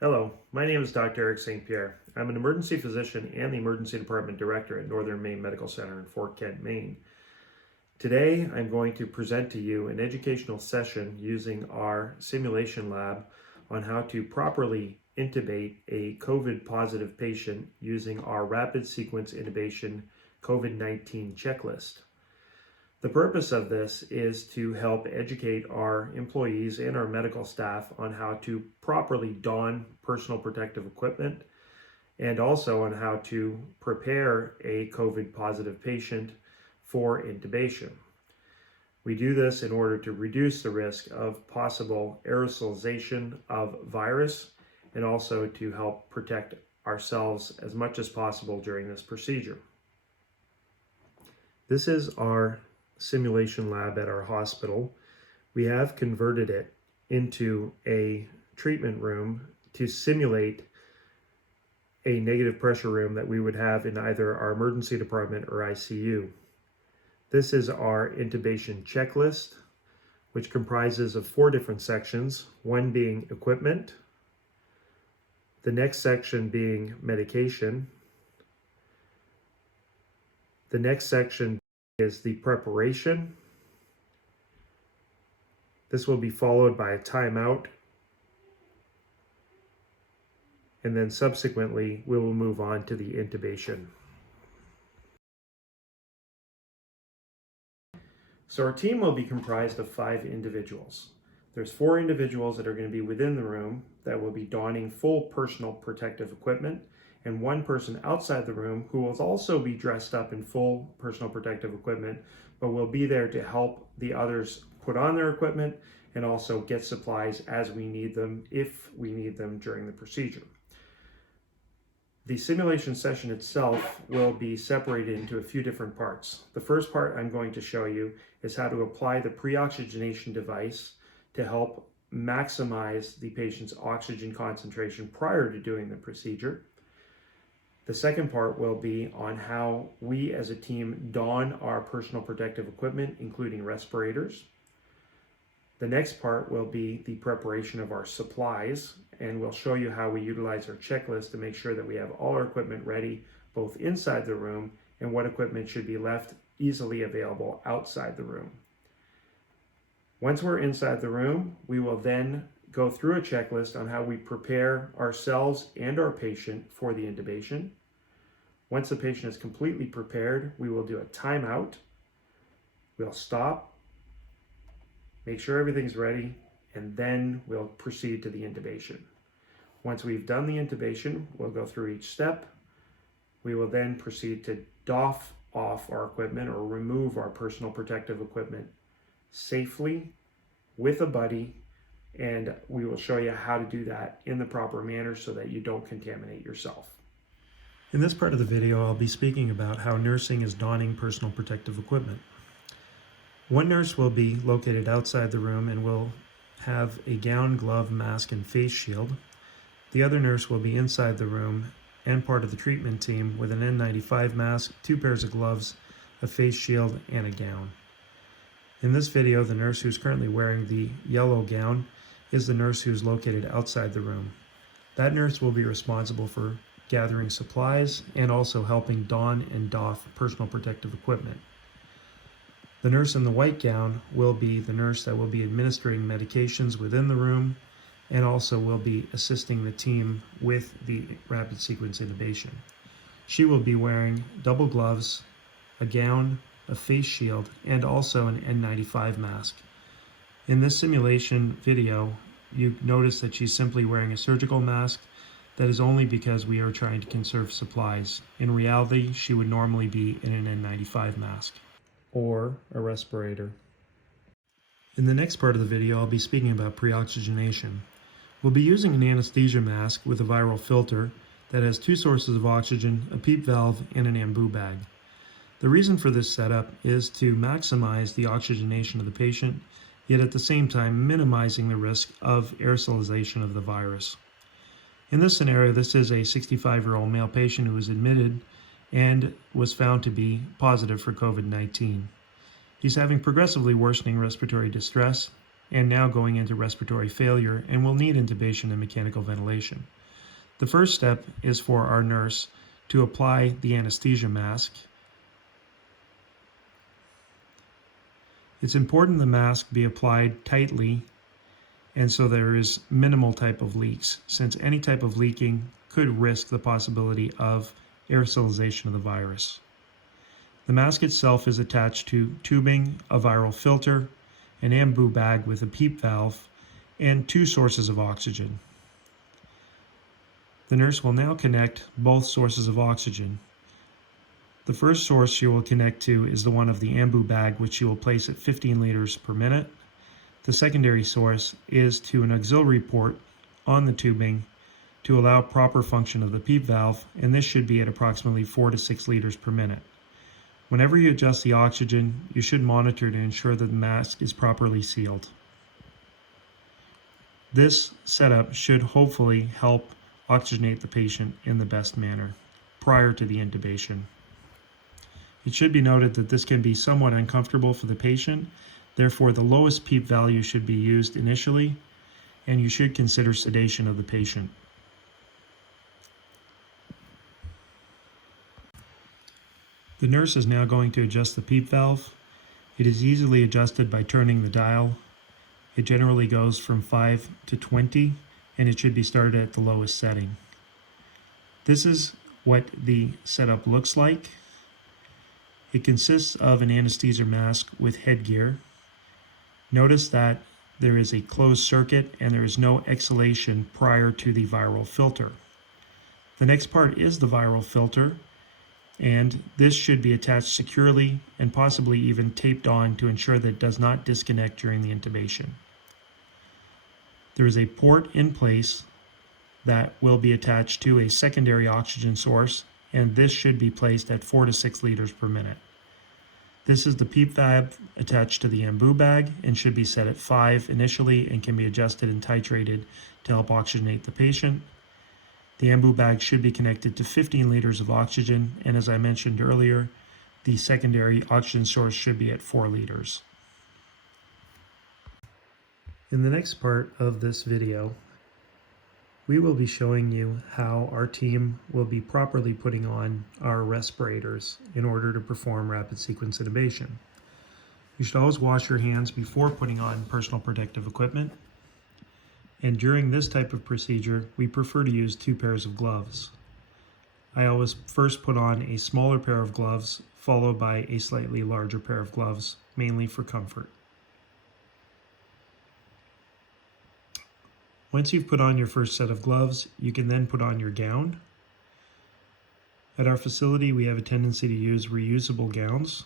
Hello, my name is Dr. Eric St. Pierre. I'm an emergency physician and the emergency department director at Northern Maine Medical Center in Fort Kent, Maine. Today, I'm going to present to you an educational session using our simulation lab on how to properly intubate a COVID positive patient using our rapid sequence intubation COVID-19 checklist. The purpose of this is to help educate our employees and our medical staff on how to properly don personal protective equipment and also on how to prepare a COVID positive patient for intubation. We do this in order to reduce the risk of possible aerosolization of virus and also to help protect ourselves as much as possible during this procedure. This is our simulation lab at our hospital. We have converted it into a treatment room to simulate a negative pressure room that we would have in either our emergency department or ICU. This is our intubation checklist, which comprises of 4 different sections, one being equipment, the next section being medication, the next section is the preparation. This will be followed by a timeout, and then subsequently we will move on to the intubation. So our team will be comprised of 5 individuals. There's 4 individuals that are going to be within the room that will be donning full personal protective equipment, and 1 person outside the room who will also be dressed up in full personal protective equipment, but will be there to help the others put on their equipment and also get supplies as we need them, if we need them during the procedure. The simulation session itself will be separated into a few different parts. The first part I'm going to show you is how to apply the pre-oxygenation device to help maximize the patient's oxygen concentration prior to doing the procedure. The second part will be on how we as a team don our personal protective equipment, including respirators. The next part will be the preparation of our supplies, and we'll show you how we utilize our checklist to make sure that we have all our equipment ready, both inside the room and what equipment should be left easily available outside the room. Once we're inside the room, we will then go through a checklist on how we prepare ourselves and our patient for the intubation. Once the patient is completely prepared, we will do a timeout. We'll stop, make sure everything's ready, and then we'll proceed to the intubation. Once we've done the intubation, we'll go through each step. We will then proceed to doff off our equipment or remove our personal protective equipment safely with a buddy, and we will show you how to do that in the proper manner so that you don't contaminate yourself. In this part of the video, I'll be speaking about how nursing is donning personal protective equipment. One nurse will be located outside the room and will have a gown, glove, mask, and face shield. The other nurse will be inside the room and part of the treatment team with an N95 mask, 2 pairs of gloves, a face shield, and a gown. In this video, the nurse who's currently wearing the yellow gown is the nurse who's located outside the room. That nurse will be responsible for gathering supplies and also helping don and doff personal protective equipment. The nurse in the white gown will be the nurse that will be administering medications within the room and also will be assisting the team with the rapid sequence intubation. She will be wearing double gloves, a gown, a face shield, and also an N95 mask. In this simulation video, you notice that she's simply wearing a surgical mask. That is only because we are trying to conserve supplies. In reality, she would normally be in an N95 mask or a respirator. In the next part of the video, I'll be speaking about pre-oxygenation. We'll be using an anesthesia mask with a viral filter that has 2 sources of oxygen, a PEEP valve, and an ambu bag. The reason for this setup is to maximize the oxygenation of the patient, yet at the same time minimizing the risk of aerosolization of the virus. In this scenario, this is a 65-year-old male patient who was admitted and was found to be positive for COVID-19. He's having progressively worsening respiratory distress and now going into respiratory failure and will need intubation and mechanical ventilation. The first step is for our nurse to apply the anesthesia mask. It's important the mask be applied tightly and so there is minimal type of leaks, since any type of leaking could risk the possibility of aerosolization of the virus. The mask itself is attached to tubing, a viral filter, an ambu bag with a PEEP valve, and 2 sources of oxygen. The nurse will now connect both sources of oxygen. The first source she will connect to is the one of the ambu bag, which she will place at 15 liters per minute. The secondary source is to an auxiliary port on the tubing to allow proper function of the PEEP valve, and this should be at approximately 4 to 6 liters per minute. Whenever you adjust the oxygen, you should monitor to ensure that the mask is properly sealed. This setup should hopefully help oxygenate the patient in the best manner prior to the intubation. It should be noted that this can be somewhat uncomfortable for the patient, therefore the lowest PEEP value should be used initially, and you should consider sedation of the patient. The nurse is now going to adjust the PEEP valve. It is easily adjusted by turning the dial. It generally goes from 5 to 20, and it should be started at the lowest setting. This is what the setup looks like. It consists of an anesthesia mask with headgear. Notice that there is a closed circuit and there is no exhalation prior to the viral filter. The next part is the viral filter, and this should be attached securely and possibly even taped on to ensure that it does not disconnect during the intubation. There is a port in place that will be attached to a secondary oxygen source, and this should be placed at 4 to 6 liters per minute. This is the PEEP valve attached to the ambu bag and should be set at 5 initially and can be adjusted and titrated to help oxygenate the patient. The ambu bag should be connected to 15 liters of oxygen, and as I mentioned earlier, the secondary oxygen source should be at 4 liters. In the next part of this video, we will be showing you how our team will be properly putting on our respirators in order to perform rapid sequence intubation. You should always wash your hands before putting on personal protective equipment. And during this type of procedure, we prefer to use 2 pairs of gloves. I always first put on a smaller pair of gloves, followed by a slightly larger pair of gloves, mainly for comfort. Once you've put on your first set of gloves, you can then put on your gown. At our facility, we have a tendency to use reusable gowns,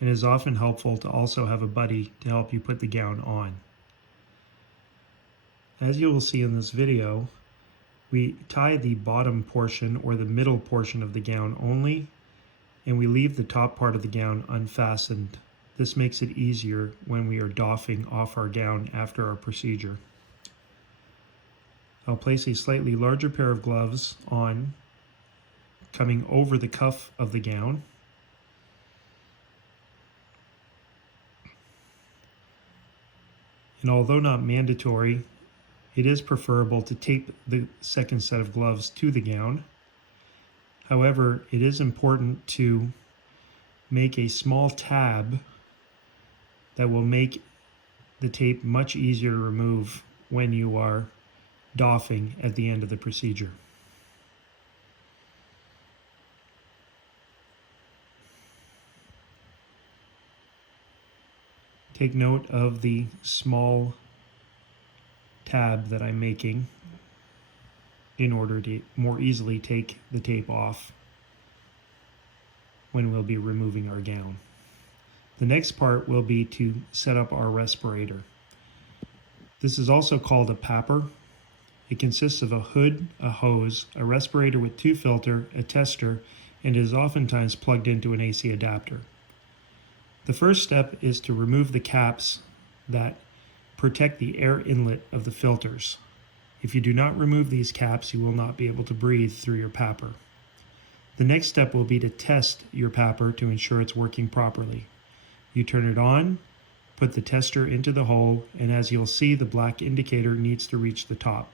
and it is often helpful to also have a buddy to help you put the gown on. As you will see in this video, we tie the bottom portion or the middle portion of the gown only, and we leave the top part of the gown unfastened. This makes it easier when we are doffing off our gown after our procedure. I'll place a slightly larger pair of gloves on, coming over the cuff of the gown. And although not mandatory, it is preferable to tape the second set of gloves to the gown. However, it is important to make a small tab that will make the tape much easier to remove when you are doffing at the end of the procedure. Take note of the small tab that I'm making in order to more easily take the tape off when we'll be removing our gown. The next part will be to set up our respirator. This is also called a PAPR. It consists of a hood, a hose, a respirator with 2 filters, a tester, and is oftentimes plugged into an AC adapter. The first step is to remove the caps that protect the air inlet of the filters. If you do not remove these caps, you will not be able to breathe through your PAPR. The next step will be to test your PAPR to ensure it's working properly. You turn it on, put the tester into the hole, and as you'll see, the black indicator needs to reach the top.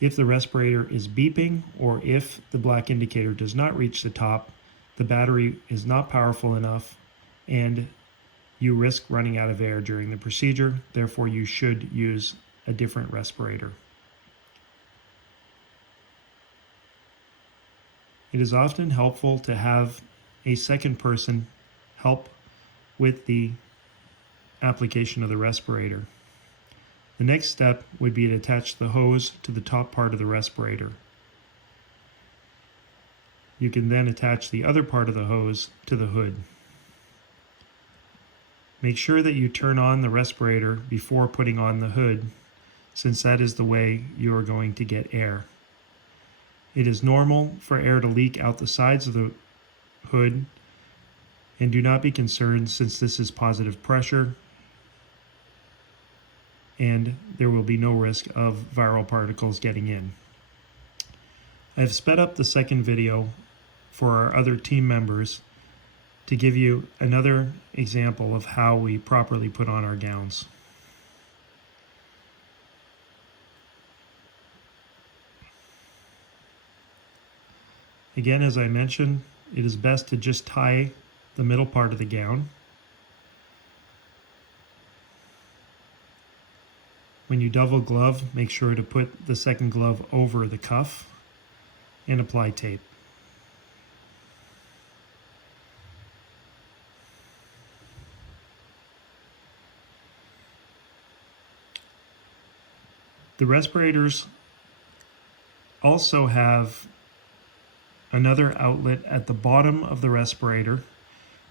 If the respirator is beeping, or if the black indicator does not reach the top, the battery is not powerful enough and you risk running out of air during the procedure. Therefore, you should use a different respirator. It is often helpful to have a second person help with the application of the respirator. The next step would be to attach the hose to the top part of the respirator. You can then attach the other part of the hose to the hood. Make sure that you turn on the respirator before putting on the hood, since that is the way you are going to get air. It is normal for air to leak out the sides of the hood, and do not be concerned since this is positive pressure and there will be no risk of viral particles getting in. I have sped up the second video for our other team members to give you another example of how we properly put on our gowns. Again, as I mentioned, it is best to just tie the middle part of the gown. When you double glove, make sure to put the second glove over the cuff and apply tape. The respirators also have another outlet at the bottom of the respirator,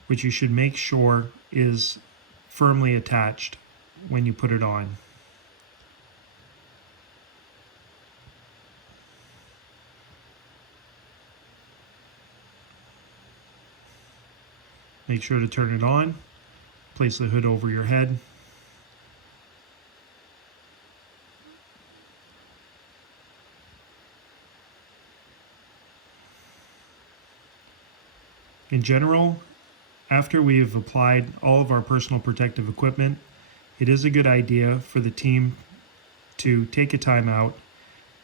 which you should make sure is firmly attached when you put it on. Make sure to turn it on, place the hood over your head, in general, after we've applied all of our personal protective equipment, it is a good idea for the team to take a time out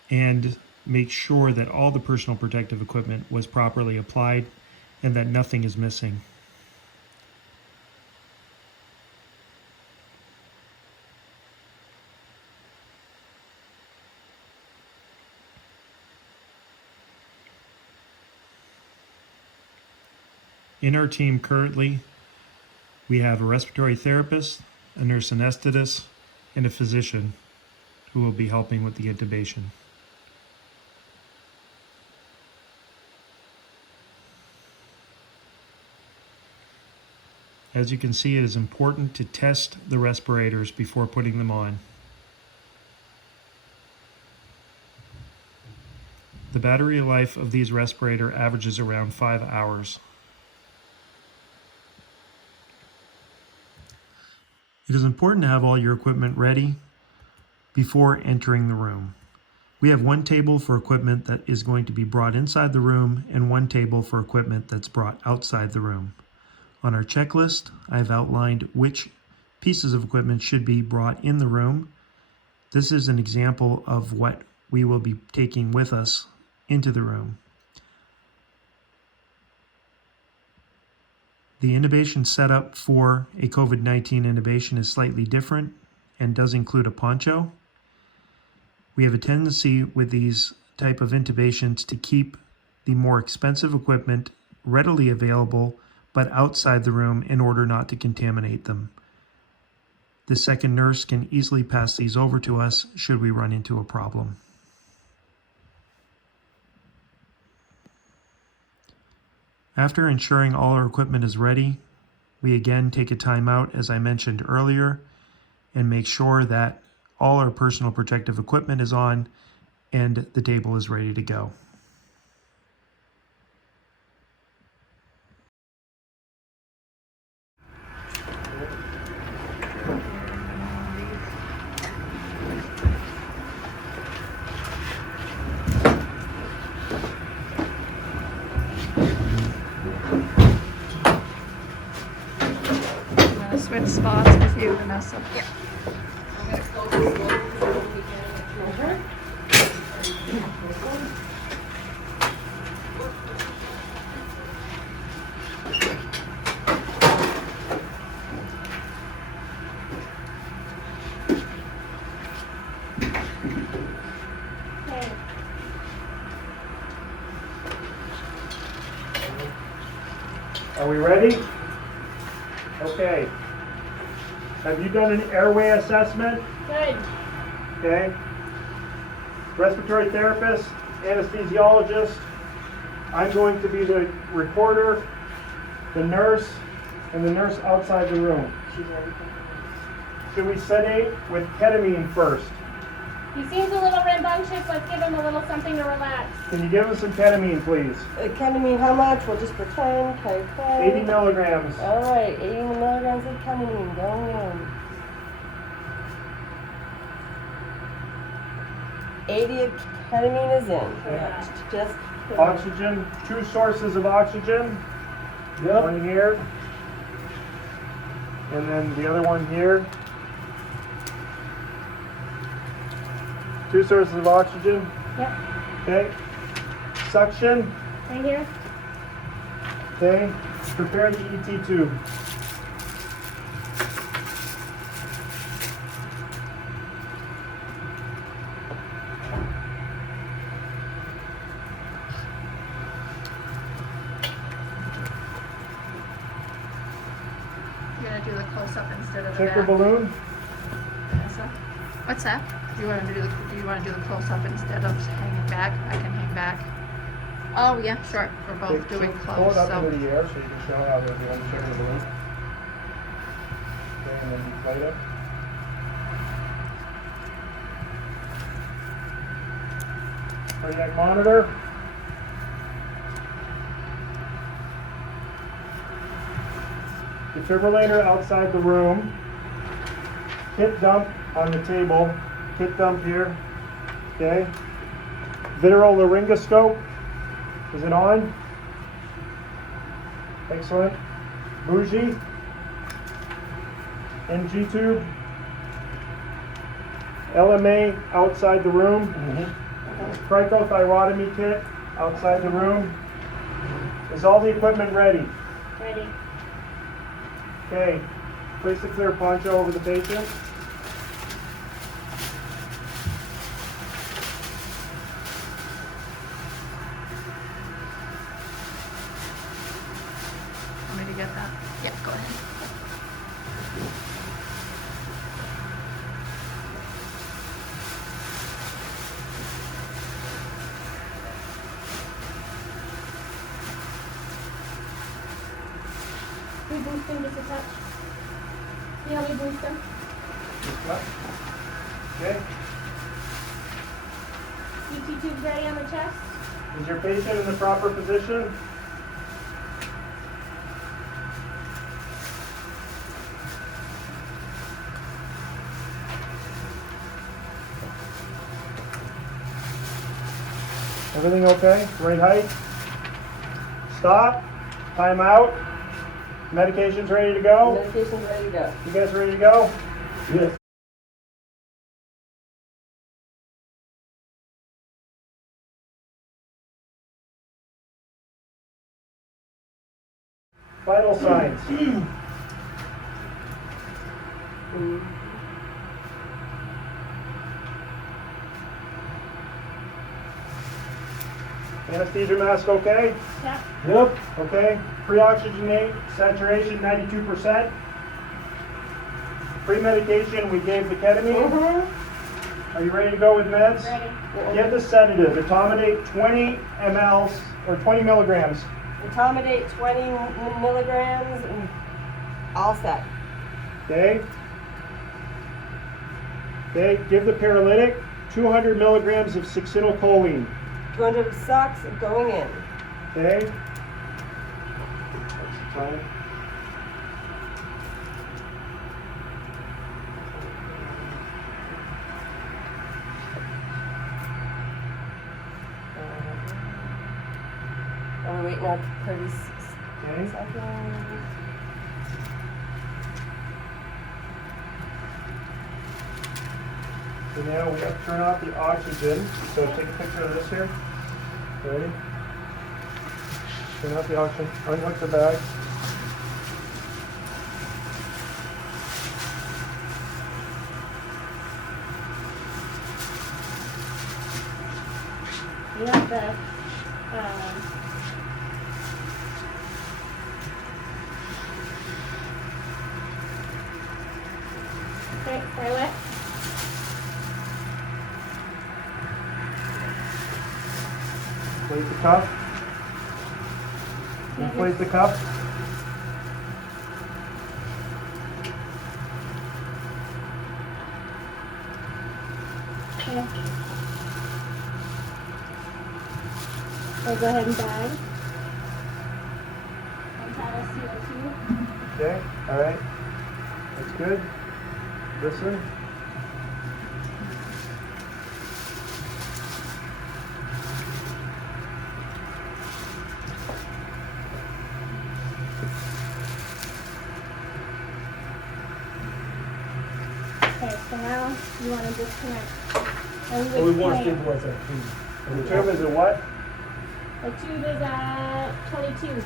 and make sure that all the personal protective equipment was properly applied and that nothing is missing. In our team currently, we have a respiratory therapist, a nurse anesthetist, and a physician who will be helping with the intubation. As you can see, it is important to test the respirators before putting them on. The battery life of these respirators averages around 5 hours. It is important to have all your equipment ready before entering the room. We have one table for equipment that is going to be brought inside the room and one table for equipment that's brought outside the room. On our checklist, I've outlined which pieces of equipment should be brought in the room. This is an example of what we will be taking with us into the room. The intubation setup for a COVID-19 intubation is slightly different and does include a poncho. We have a tendency with these type of intubations to keep the more expensive equipment readily available but outside the room in order not to contaminate them. The second nurse can easily pass these over to us should we run into a problem. After ensuring all our equipment is ready, we again take a time out, as I mentioned earlier, and make sure that all our personal protective equipment is on and the table is ready to go. gonna switch spots with you, Vanessa. Yeah. I'm gonna close this door so we can Are we ready? Okay. Have you done an airway assessment? Good. Okay. Respiratory therapist, anesthesiologist. I'm going to be the recorder, the nurse, and the nurse outside the room. Should we sedate with ketamine first? He seems a little rambunctious. Let's give him a little something to relax. Can you give us some ketamine, please? Ketamine, how much? We'll just pretend. Okay. 80 milligrams. All right, 80 milligrams of ketamine going in. 80 of ketamine is in. Okay. Just Oxygen, 2 sources of oxygen. Yep. One here, and then the other one here. 2 sources of oxygen. Yep. Okay. Suction. Right here. Okay. Prepare the ET tube. You're gonna do the close-up instead of the Check your back. balloon. Vanessa? What's that? Do you want to do the close-up instead of hanging back? I can hang back. Oh yeah, sure. We're both doing Pull close. it up So into the air so you can show how they're doing. Check the balloon. Okay, and then deflate it. Cardiac monitor. Defibrillator outside the room. Kit dump on the table. Kit dump here. Okay. Vitral laryngoscope. Is it on? Excellent. Bougie. NG tube. LMA outside the room. Cricothyrotomy kit outside the room. Is all the equipment ready? Ready. Okay. Place the clear poncho over the patient. want me to get that? Yeah, go ahead. We boost him just a touch. You help me boost him? Okay. ET tubes ready on the chest? Is your patient in the proper position? Everything okay? Right height? Stop. Time out. Medication's ready to go? medication's ready to go. You guys ready to go? Yes. Vital signs. Anesthesia mask okay? Yeah. Yep. Okay. Pre-oxygenate, saturation 92%. Pre-medication, we gave the ketamine. Are you ready to go with meds? Ready. Give the sedative. Etomidate 20 mLs or 20 milligrams. Etomidate 20 milligrams and all set. Okay. Okay. Give the paralytic 200 milligrams of succinylcholine. 200 socks going in. Okay. That's the time. Are we waiting on 30 Okay. seconds? So now we have to turn off the oxygen. So take a picture of this here. Ready? Turn off the oxygen, unhook the bag. You have the, okay, stay away. Inflate the cuff. Inflate the cuff. Okay. I'll go ahead and bag. Untitled CO2. Okay, all right. That's good. Listen. Okay, so now you want to disconnect. And We would want to say stabilize that tube. And the tube is a what? the tube is at 22.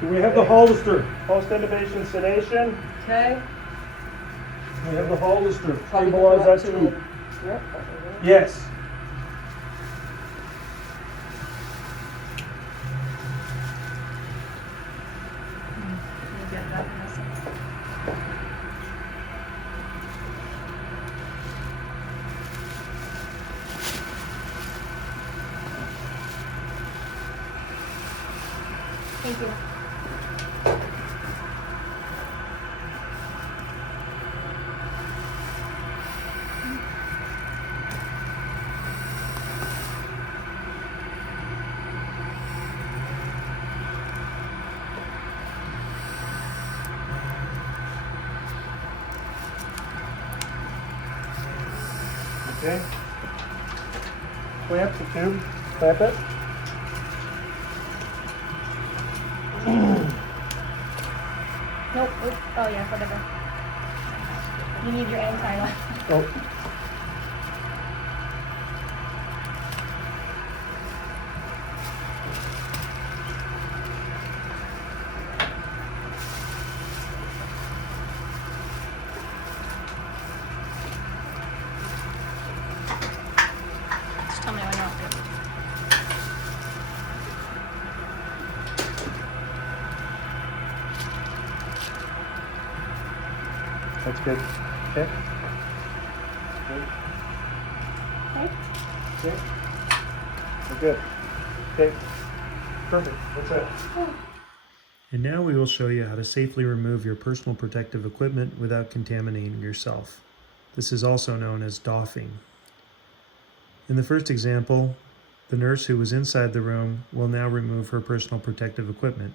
Do we have the Hollister? Post-intubation sedation. Okay. We have the Hollister. Probably Stabilize go that up to tube. the drip. Yes. You get it up in a second. Thank you. Okay. Clamp the tube. Clamp it. Nope. Oops. Oh yeah, whatever. You need your end title. Oh. Just tell me when you're off. That's good. Okay. Okay. Okay. We're good. Okay. Perfect. That's it. And now we will show you how to safely remove your personal protective equipment without contaminating yourself. This is also known as doffing. In the first example, the nurse who was inside the room will now remove her personal protective equipment.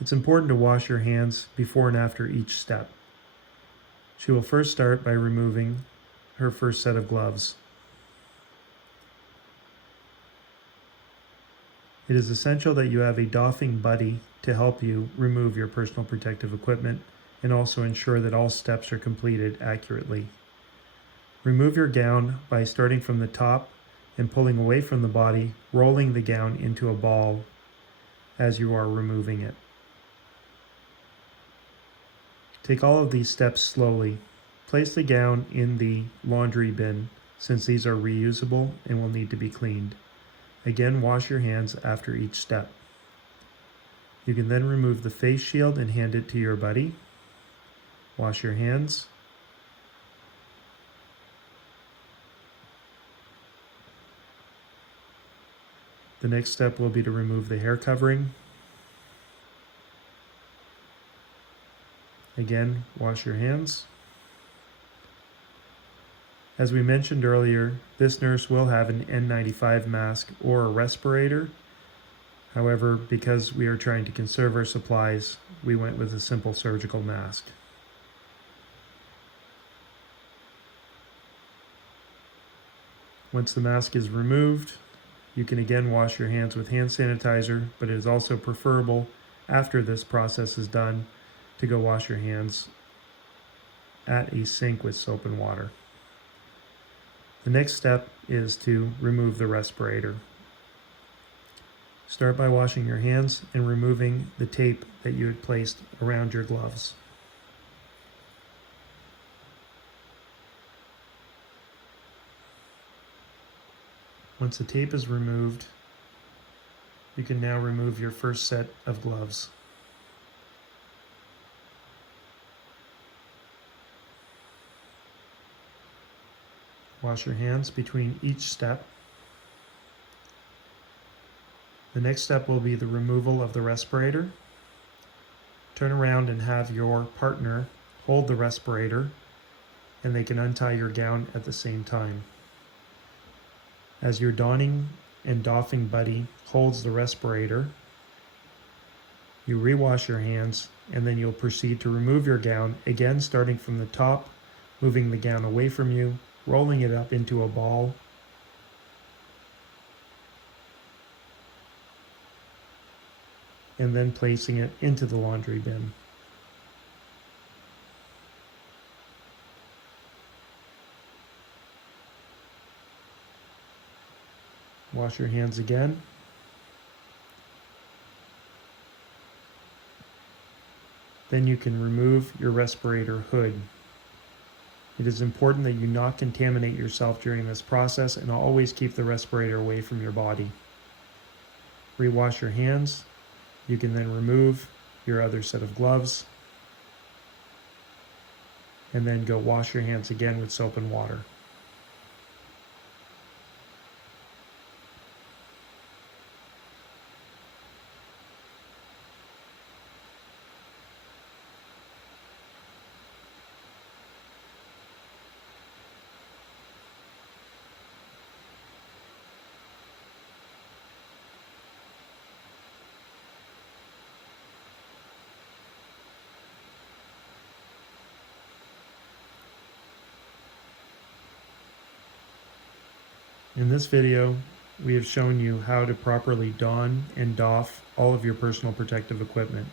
It's important to wash your hands before and after each step. She will first start by removing her first set of gloves. It is essential that you have a doffing buddy to help you remove your personal protective equipment and also ensure that all steps are completed accurately. Remove your gown by starting from the top and pulling away from the body, rolling the gown into a ball as you are removing it. Take all of these steps slowly. Place the gown in the laundry bin since these are reusable and will need to be cleaned. Again, wash your hands after each step. You can then remove the face shield and hand it to your buddy. Wash your hands. The next step will be to remove the hair covering. Again, wash your hands. As we mentioned earlier, this nurse will have an N95 mask or a respirator. However, because we are trying to conserve our supplies, we went with a simple surgical mask. Once the mask is removed, you can again wash your hands with hand sanitizer, but it is also preferable after this process is done to go wash your hands at a sink with soap and water. The next step is to remove the respirator. Start by washing your hands and removing the tape that you had placed around your gloves. Once the tape is removed, you can now remove your first set of gloves. Wash your hands between each step. The next step will be the removal of the respirator. Turn around and have your partner hold the respirator, and they can untie your gown at the same time. As your donning and doffing buddy holds the respirator, you rewash your hands, and then you'll proceed to remove your gown, again starting from the top, moving the gown away from you, rolling it up into a ball, and then placing it into the laundry bin. Wash your hands again. Then you can remove your respirator hood. It is important that you not contaminate yourself during this process, and always keep the respirator away from your body. Rewash your hands. You can then remove your other set of gloves, and then go wash your hands again with soap and water. In this video, we have shown you how to properly don and doff all of your personal protective equipment.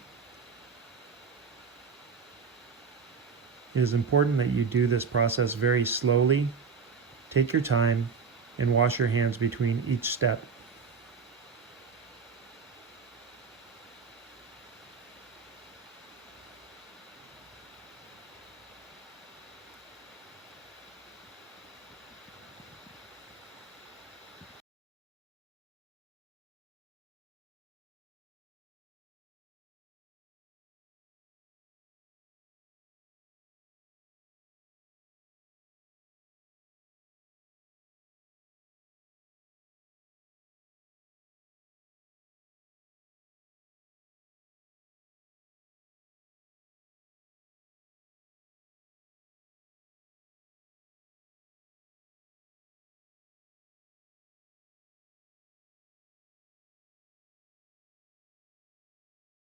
It is important that you do this process very slowly. Take your time and wash your hands between each step.